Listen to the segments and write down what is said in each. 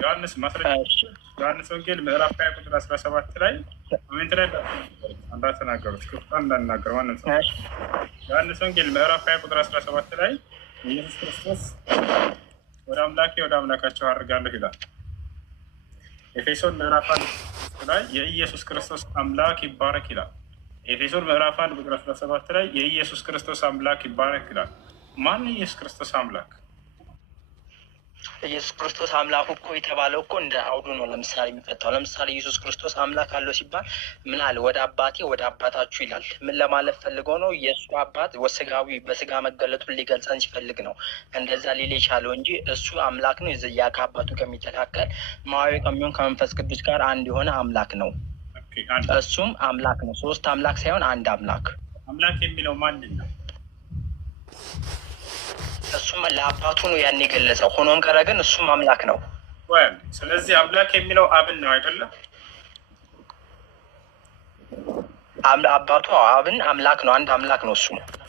ዮሐንስ ማስረጃ ዮሐንስ ወንጌል ምዕራፍ 20 ቁጥር 17 ላይ ኮሜንት ላይ እንዳትናገሩት እንዳናገር ማንም ሰው ዮሐንስ ወንጌል ምዕራፍ 20 ቁጥር 17 ላይ ኢየሱስ ክርስቶስ ወደ አምላካቸው አድርጋለሁ ይላል። ኤፌሶን ምዕራፍ 1 ላይ የኢየሱስ ክርስቶስ አምላክ ይባረክ ይላል። ኤፌሶን ምዕራፍ 1 ቁጥር 17 ላይ የኢየሱስ ክርስቶስ አምላክ ይባረክ ይላል። ማን ኢየሱስ ክርስቶስ አምላክ? ኢየሱስ ክርስቶስ አምላኩ እኮ የተባለው እኮ እንደ አውዱ ነው። ለምሳሌ የሚፈታው ለምሳሌ ኢየሱስ ክርስቶስ አምላክ አለው ሲባል ምን አለ? ወደ አባቴ ወደ አባታችሁ ይላል። ምን ለማለት ፈልገው ነው? የእሱ አባት ወስጋዊ በስጋ መገለጡን ሊገልጸን ሲፈልግ ነው እንደዛ ሊል የቻለው እንጂ እሱ አምላክ ነው። ያ ከአባቱ ከሚተካከል ማዊ ከሚሆን ከመንፈስ ቅዱስ ጋር አንድ የሆነ አምላክ ነው። እሱም አምላክ ነው። ሶስት አምላክ ሳይሆን አንድ አምላክ። አምላክ የሚለው ማንን ነው? እሱም ለአባቱ ነው ያን የገለጸው። ሆኖም ቀረ ግን እሱም አምላክ ነው። ስለዚህ አምላክ የሚለው አብን ነው አይደለም? አባቱ አብን አምላክ ነው፣ አንድ አምላክ ነው። እሱ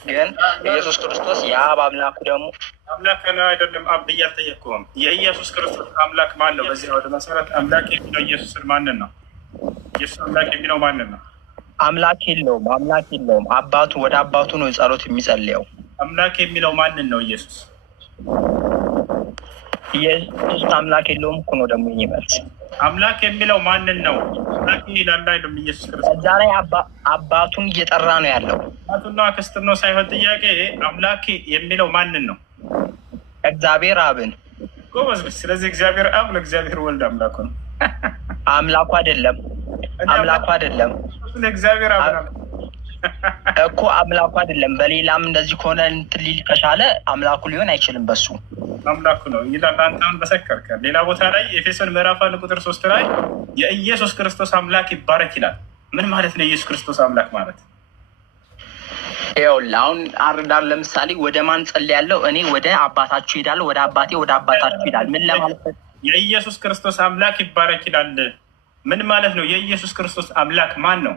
ግን ኢየሱስ ክርስቶስ የአብ አምላኩ ደግሞ አምላክ ነው አይደለም? አብ ብዬ አልጠየቅኩም። የኢየሱስ ክርስቶስ አምላክ ማን ነው? በዚህ ወደ መሰረት አምላክ የሚለው ኢየሱስን ማንን ነው? ኢየሱስ አምላክ የሚለው ማንን ነው? አምላክ የለውም። አባቱ ወደ አባቱ ነው ጸሎት የሚጸልየው። አምላክ የሚለው ማንን ነው? ኢየሱስ አምላክ የለውም እኮ ነው ደግሞ ይመልስ። አምላክ የሚለው ማንን ነው? አምላክ ይላል አይደለም? ኢየሱስ ክርስቶስ እዛ ላይ አባቱን እየጠራ ነው ያለው። አባቱና ክርስቶስ ነው ሳይሆን ጥያቄ አምላክ የሚለው ማንን ነው? እግዚአብሔር አብን። ጎበዝ። ስለዚህ እግዚአብሔር አብ ለእግዚአብሔር ወልድ አምላኩ ነው። አምላኩ አይደለም። እግዚአብሔር አብ እኮ አምላኩ አይደለም። በሌላም እንደዚህ ከሆነ እንትን ሊል ከቻለ አምላኩ ሊሆን አይችልም። በሱ አምላኩ ነው ይላል። አንተ አሁን በሰከርከ ሌላ ቦታ ላይ ኤፌሶን ምዕራፍ 1 ቁጥር 3 ላይ የኢየሱስ ክርስቶስ አምላክ ይባረክ ይላል። ምን ማለት ነው የኢየሱስ ክርስቶስ አምላክ ማለት? ይኸውልህ አሁን አርዳር ለምሳሌ ወደ ማን ጸልያለሁ? እኔ ወደ አባታችሁ ሄዳለሁ፣ ወደ አባቴ ወደ አባታችሁ ይላል። ምን ለማለት የኢየሱስ ክርስቶስ አምላክ ይባረክ ይላል? ምን ማለት ነው? የኢየሱስ ክርስቶስ አምላክ ማን ነው?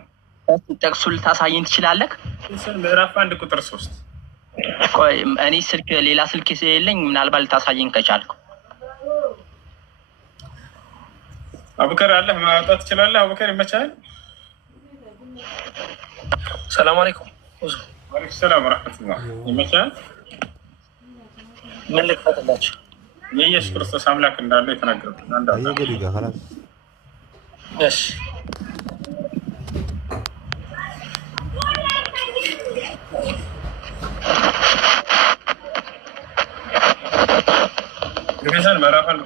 ጠቅሱ ልታሳየኝ ትችላለህ? ኤፌሶን ምዕራፍ 1 ቁጥር 3 ቆይ እኔ ሌላ ስልክ ስለሌለኝ ምናልባት ልታሳየኝ ከቻልኩ። አቡከር አለህ ማውጣት ትችላለህ? አቡከር ይመቻል። ሰላም አለይኩም። ወአለይኩም ሰላም ወራህመቱላህ። ይመቻል። ምን ልክፈትላችሁ? የኢየሱስ ክርስቶስ አምላክ እንዳለ የተናገሩት እሺ ኤፌሶን ምዕራፍ 1